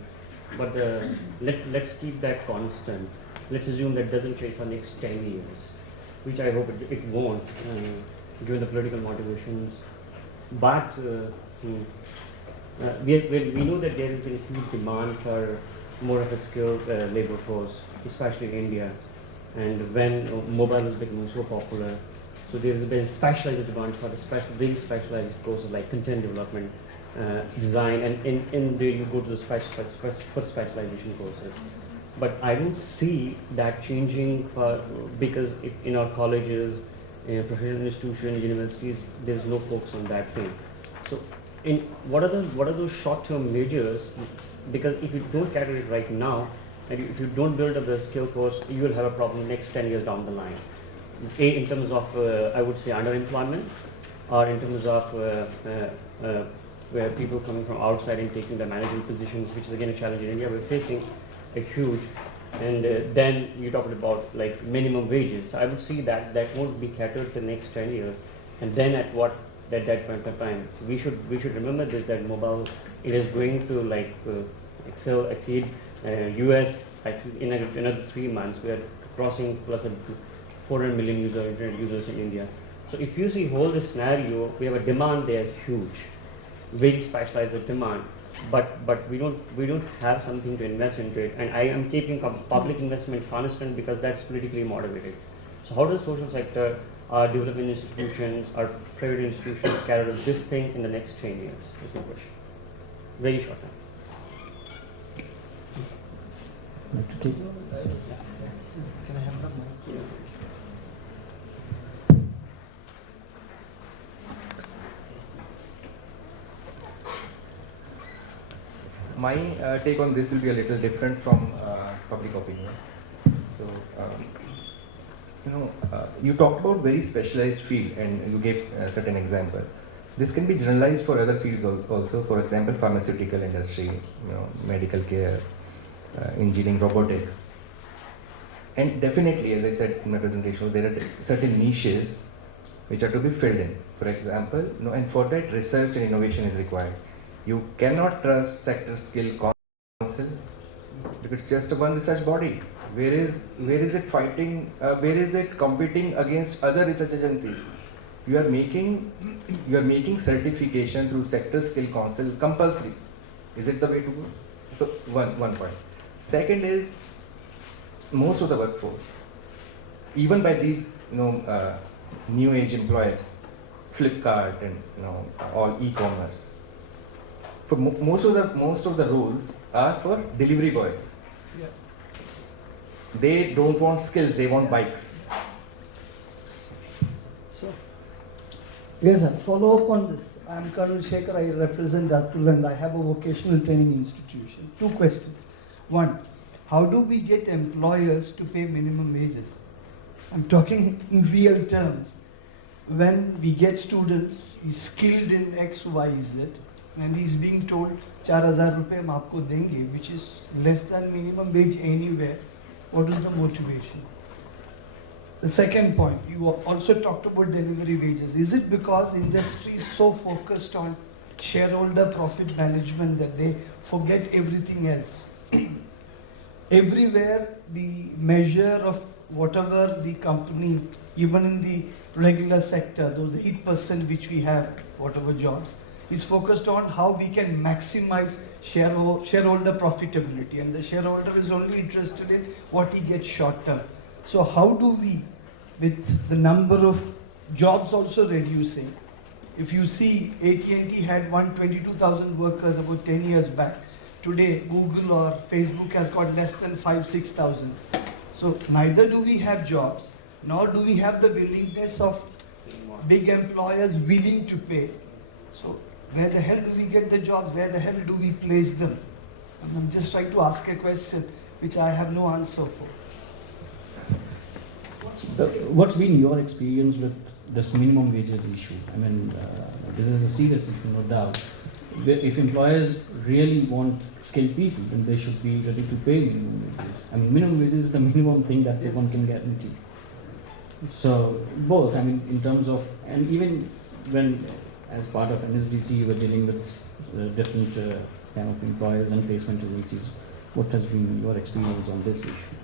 But let's keep that constant. Let's assume that doesn't change for the next 10 years, which I hope it won't, given the political motivations. But we know that there has been a huge demand for more of a skilled labor force, especially in India. And when mobile is becoming so popular, so there has been specialized demand for the very specialized courses like content development, design, and in there you go to the specialization courses. But I don't see that changing because in our colleges, professional institutions, universities, there's no focus on that thing. So, what are those short-term measures? Because if you don't cater it right now, and if you don't build up the skill course, you will have a problem next 10 years down the line. In terms of, I would say, underemployment, or in terms of where people coming from outside and taking the management positions, which is again a challenge in India. We're facing a huge, and then you talked about like minimum wages. So I would see that won't be catered the next 10 years, and then at that point of time, we should remember this, that mobile, it is going to like exceed US actually in another 3 months. We are crossing plus 400 million internet users in India. So if you see whole this scenario, we have a demand there huge, very specialized demand, but we don't have something to invest into it. And I am keeping public investment constant because that's politically motivated. So how does social sector, development institutions, or private institutions carry out this thing in the next 10 years? Is my question. Very short time. like to take? Can I have the mic? My take on this will be a little different from public opinion. So, you talked about very specialized field and you gave a certain example. This can be generalized for other fields also. For example, pharmaceutical industry, medical care, engineering, robotics. And definitely, as I said in my presentation, there are certain niches which are to be filled in. For example, and for that research and innovation is required. You cannot trust sector skill council if it's just a one research body. Where is it fighting? Where is it competing against other research agencies? You are making certification through sector skill council compulsory. Is it the way to go? So one point. Second is most of the workforce, even by these new age employers, Flipkart and all e-commerce. For most of the roles are for delivery boys. Yeah. They don't want skills; they want bikes. So, yes, sir. Follow up on this. I am Colonel Shekhar. I represent Atul and I have a vocational training institution. 2 questions. One, how do we get employers to pay minimum wages? I'm talking in real terms. When we get students, he's skilled in X, Y, Z, and he's being told 4,000 rupees hum aapko denge, which is less than minimum wage anywhere. What is the motivation? The second point, you also talked about delivery wages. Is it because industry is so focused on shareholder profit management that they forget everything else? Everywhere the measure of whatever the company, even in the regular sector, those 8% which we have, whatever jobs, is focused on how we can maximize shareholder profitability, and the shareholder is only interested in what he gets short term. So how do we, with the number of jobs also reducing, if you see AT&T had 122,000 workers about 10 years back, today Google or Facebook has got less than 5,000-6,000. So neither do we have jobs, nor do we have the willingness of big employers willing to pay. So where the hell do we get the jobs? Where the hell do we place them? And I'm just trying to ask a question which I have no answer for. What's been your experience with this minimum wages issue? I mean, this is a serious issue, no doubt. If employers really want skilled people, then they should be ready to pay minimum wages. I mean, minimum wages is the minimum thing that Yes. one can guarantee. So both, I mean, in terms of, and even when as part of NSDC you were dealing with different kind of employers and placement agencies, what has been your experience on this issue?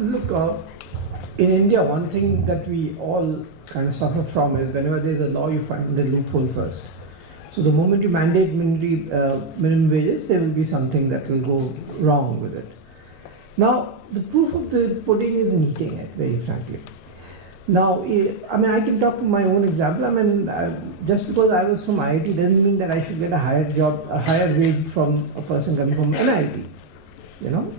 Look, in India, one thing that we all kind of suffer from is whenever there's a law, you find the loophole first. So the moment you mandate minimum wages, there will be something that will go wrong with it. Now, the proof of the pudding is in eating it, very frankly. Now, I mean, I can talk from my own example. I mean, just because I was from IIT doesn't mean that I should get a higher wage from a person coming from NIT. You know,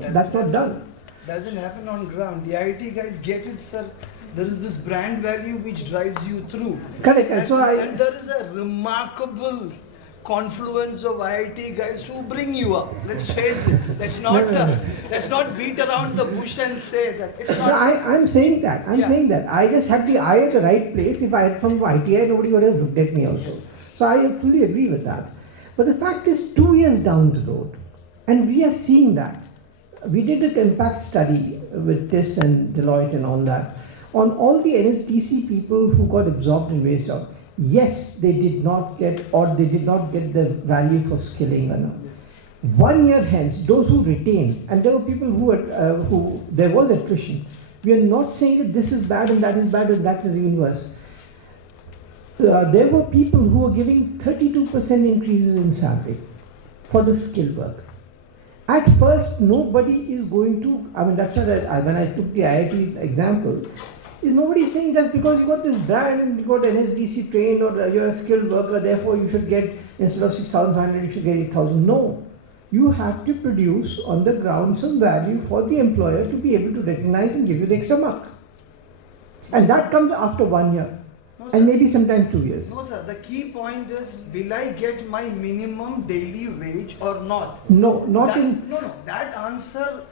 that's not done. Doesn't happen on ground. The IT guys get it, sir. There is this brand value which drives you through. Correct. And, So and there is a remarkable confluence of IIT guys who bring you up. Let's face it. Let's not beat around the bush and say that it's not. No, I'm saying that. I'm Yeah. saying that. I just had the eye at the right place. If I had from ITI, nobody would have looked at me also. So I fully agree with that. But the fact is, 2 years down the road, and we are seeing that. We did an impact study with this and Deloitte and all that on all the NSDC people who got absorbed in waste jobs. Yes, they did not get the value for skilling. 1 year hence, those who retained, and there were people who there was attrition. We are not saying that this is bad and that is bad and that is even worse. There were people who were giving 32% increases in salary for the skilled work. At first, nobody is going to, I mean, that's why when I took the IIT example, is nobody saying just because you got this brand and you got NSDC trained or you're a skilled worker, therefore you should get, instead of 6,500, you should get 8,000. No. you have to produce on the ground some value for the employer to be able to recognize and give you the extra mark. And that comes after 1 year, No, and sir. maybe sometimes 2 years. No, sir. The key point is, will I get my minimum daily wage or not? No, not That- in. No. That answer,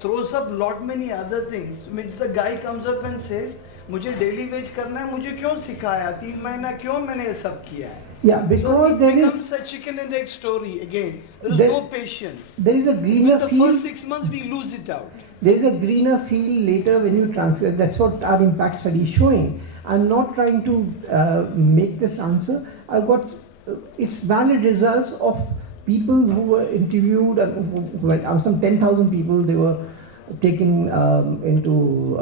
throws up lot many other things. Means the guy comes up and says, मुझे daily veg करना है, मुझे क्यों सिखाया, 3 महीना क्यों मैंने ये सब किया है? Yeah, So because it there becomes is a chicken and egg story again. There is There- no patience. there is a greener With the field. first 6 months, we lose it out. There is a greener field later when you translate. That's what our impact study is showing. I'm not trying to make this answer. I've got it's valid results of people who were interviewed and who had some 10,000 people. They were taken into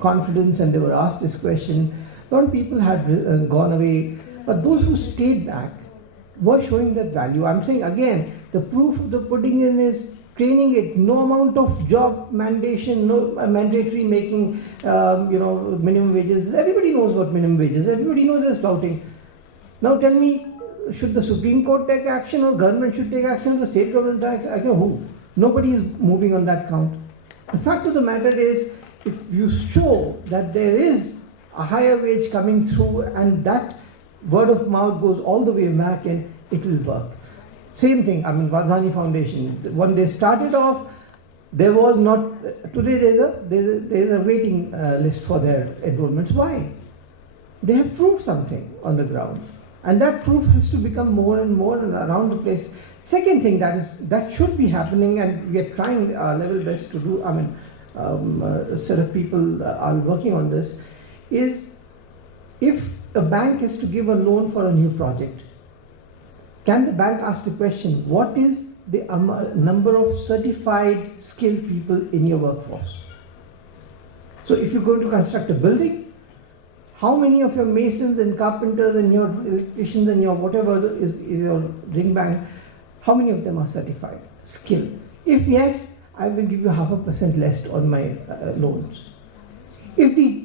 confidence and they were asked this question. A lot of people had gone away, but those who stayed back were showing that value. I'm saying again, the proof of the pudding in is training it. No amount of job mandation, no mandatory making, minimum wages. Everybody knows what minimum wages. Everybody knows they're flouting. Now tell me, should the Supreme Court take action, or government should take action, or the state government take action? Who? Nobody is moving on that count. The fact of the matter is, if you show that there is a higher wage coming through and that word of mouth goes all the way back and it will work. Same thing, Vadhani Foundation, when they started off, there was not, today there's a waiting list for their enrollments. Why? They have proved something on the ground. And that proof has to become more and more around the place. Second thing that should be happening, and we are trying our level best to do, a set of people are working on this, is if a bank is to give a loan for a new project, can the bank ask the question, what is the number of certified skilled people in your workforce? So if you're going to construct a building, how many of your masons and carpenters and your electricians and your whatever is your ring bank, how many of them are certified, skilled? If yes, I will give you 0.5% less on my loans. If the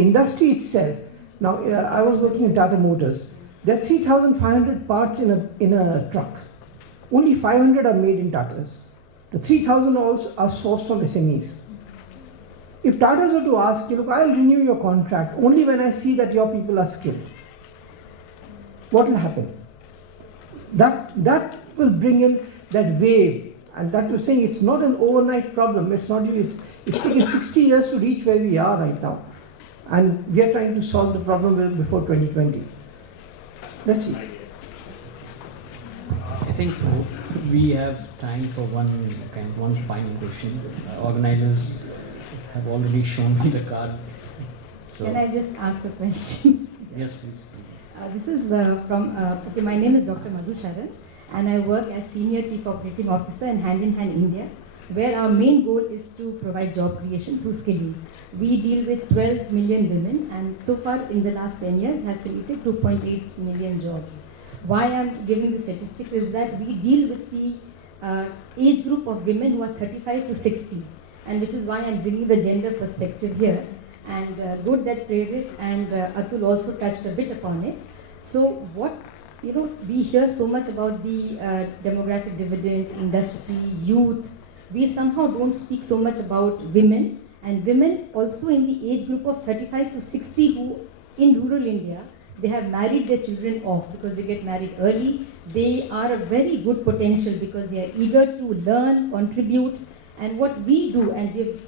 industry itself, now I was working in Tata Motors, there are 3,500 parts in a truck. Only 500 are made in Tatas. The 3,000 also are sourced from SMEs. If Tatas were to ask you, look, I'll renew your contract only when I see that your people are skilled, what will happen? That will bring in that wave, and that was saying it's not an overnight problem. It's taken 60 years to reach where we are right now, and we are trying to solve the problem before 2020. Let's see. I think we have time for one final question. Organizers have already shown me the card. So Can I just ask a question? yes, please. This is my name is Dr. Madhu Sharan, and I work as Senior Chief Operating Officer in Hand in Hand India, where our main goal is to provide job creation through skilling. We deal with 12 million women, and so far in the last 10 years have created 2.8 million jobs. Why I'm giving the statistics is that we deal with the age group of women who are 35 to 60, and which is why I'm bringing the gender perspective here. And good that Prerit and Atul also touched a bit upon it. So we hear so much about the demographic dividend, industry, youth. We somehow don't speak so much about women, and women also in the age group of 35 to 60 who in rural India, they have married their children off because they get married early. They are a very good potential because they are eager to learn, contribute, and what we do, and we've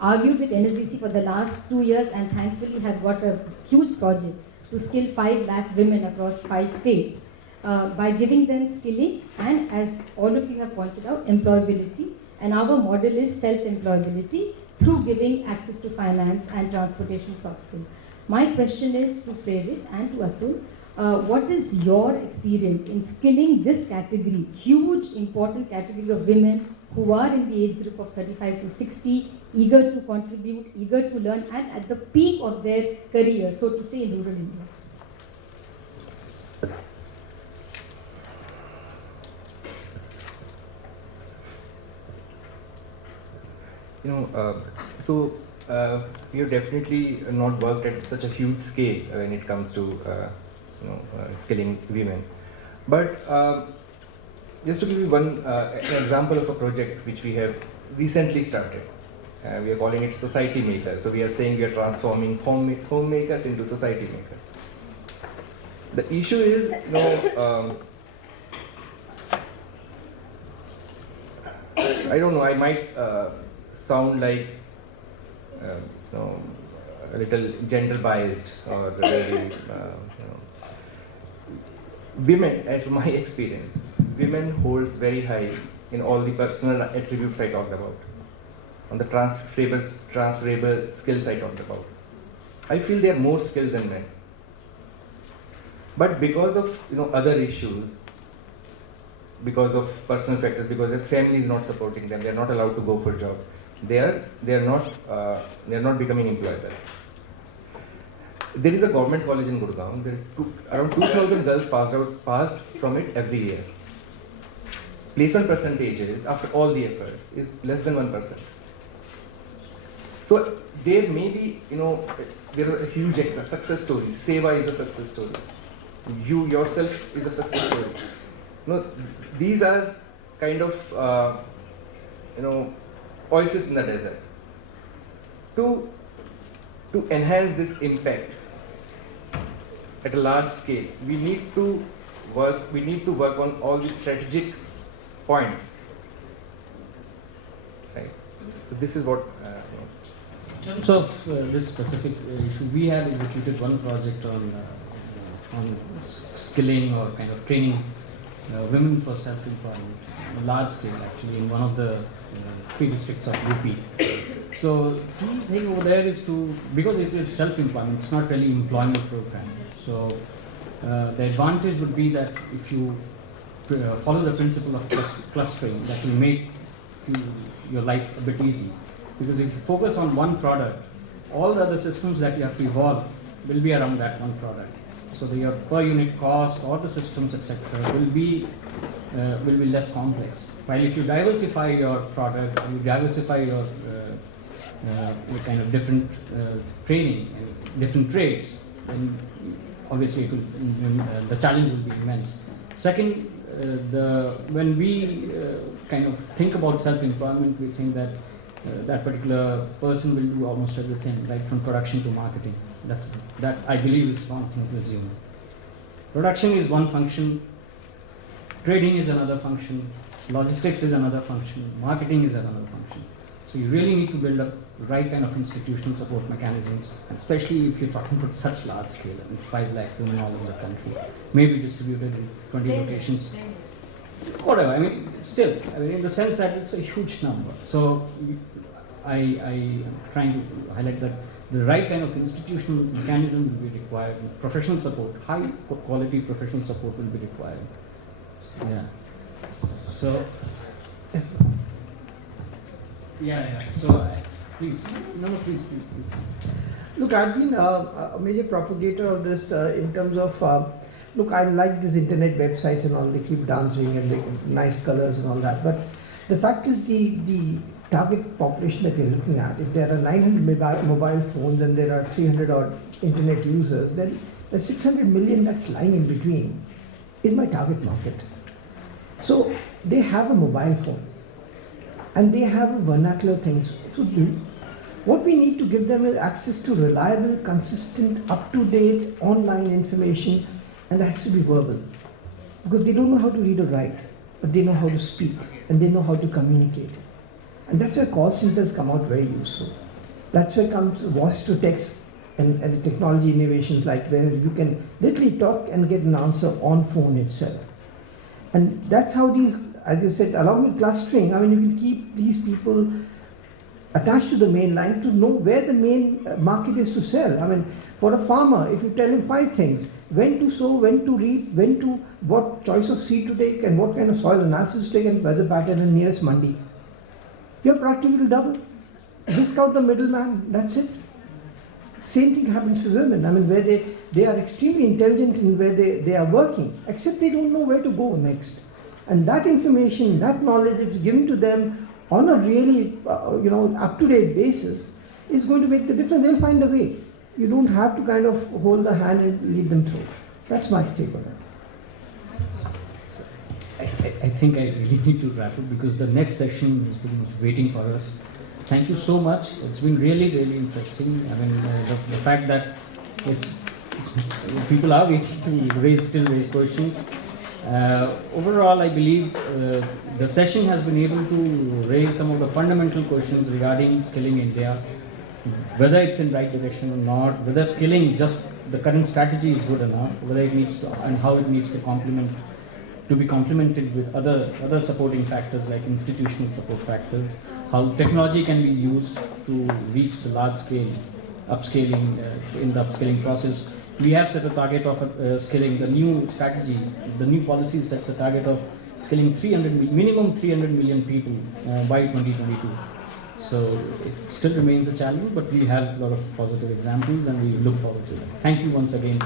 argued with NSDC for the last 2 years and thankfully have got a huge project to skill 5 lakh women across 5 states by giving them skilling and, as all of you have pointed out, employability. And our model is self-employability through giving access to finance and transportation soft skill. My question is to Prerit and to Atul, what is your experience in skilling this category, huge important category of women who are in the age group of 35 to 60, eager to contribute, eager to learn, and at the peak of their career, so to say, in rural India? We have definitely not worked at such a huge scale when it comes to skilling women. But just to give you one an example of a project which we have recently started. We are calling it Society Makers. So we are saying we are transforming homemakers into society makers. The issue is, I don't know, I might sound like a little gender biased or very, women, as my experience, women holds very high in all the personal attributes I talked about, on the transferable skills I talked about. I feel they are more skilled than men. But because of other issues, because of personal factors, because their family is not supporting them, they are not allowed to go for jobs. They are not becoming employable. There is a government college in Gurgaon. There are around 2,000 girls passed from it every year. Placement percentages, after all the efforts, is less than 1%. So there may be, there are huge success stories. Seva is a success story. You yourself is a success story. These are kind of, oasis in the desert. To enhance this impact at a large scale, we need to work on all the strategic points. Right. So this is what. In terms of this specific issue, we have executed one project on skilling or kind of training women for self-employment, on a large scale actually, in one of the 3 districts of UP. So the key thing over there is because it is self-employment, it's not really employment program. So the advantage would be that if you follow the principle of clustering, that will make your life a bit easy. Because if you focus on one product, all the other systems that you have to evolve will be around that one product. So your per unit cost or the systems, etc., will be less complex. While if you diversify your product, you diversify your kind of different training and different trades, then obviously the challenge will be immense. Second, when we kind of think about self-employment, we think that that particular person will do almost everything, right from production to marketing. That I believe is one thing to assume. Production is one function, trading is another function, logistics is another function, marketing is another function. So you really need to build up the right kind of institutional support mechanisms, especially if you're talking about such large scale, 5 lakh women all over the country, maybe distributed in 20 locations. Whatever, still, in the sense that it's a huge number. So I am trying to highlight that the right kind of institutional mechanism will be required, professional support, high quality professional support will be required. Yeah. So, So, please. Look, I've been a major propagator of this in terms of, I like these internet websites and all, they keep dancing and they nice colors and all that. But the fact is the target population that we're looking at, if there are 900 mobile phones and there are 300 odd internet users, then the 600 million that's lying in between is my target market. So they have a mobile phone and they have a vernacular things. So what we need to give them is access to reliable, consistent, up-to-date online information, and that has to be verbal. Because they don't know how to read or write, but they know how to speak and they know how to communicate. And that's where call centers come out very useful. That's where comes voice to text and the technology innovations, like where you can literally talk and get an answer on phone itself. And that's how these, as you said, along with clustering, you can keep these people attached to the main line to know where the main market is to sell. For a farmer, if you tell him 5 things, when to sow, when to reap, what choice of seed to take, and what kind of soil analysis to take, and weather pattern and nearest mandi, your productivity will double. Discount the middleman, that's it. Same thing happens for women, where they are extremely intelligent in where they are working, except they don't know where to go next. And that information, that knowledge is given to them on a really up-to-date basis is going to make the difference. They'll find a way. You don't have to kind of hold the hand and lead them through. That's my take on that. I think I really need to wrap it because the next session is pretty much waiting for us. Thank you so much. It's been really, really interesting. I mean, the fact that it's people are waiting to still raise questions. Overall, I believe the session has been able to raise some of the fundamental questions regarding skilling India, whether it's in right direction or not, whether skilling just the current strategy is good enough, whether it needs to, and how it needs to be complemented with other supporting factors like institutional support factors, how technology can be used to reach the large scale upscaling in the upscaling process. We have set a target of skilling. The new strategy, the new policy sets a target of skilling minimum 300 million people by 2022. So it still remains a challenge, but we have a lot of positive examples and we look forward to it. Thank you once again.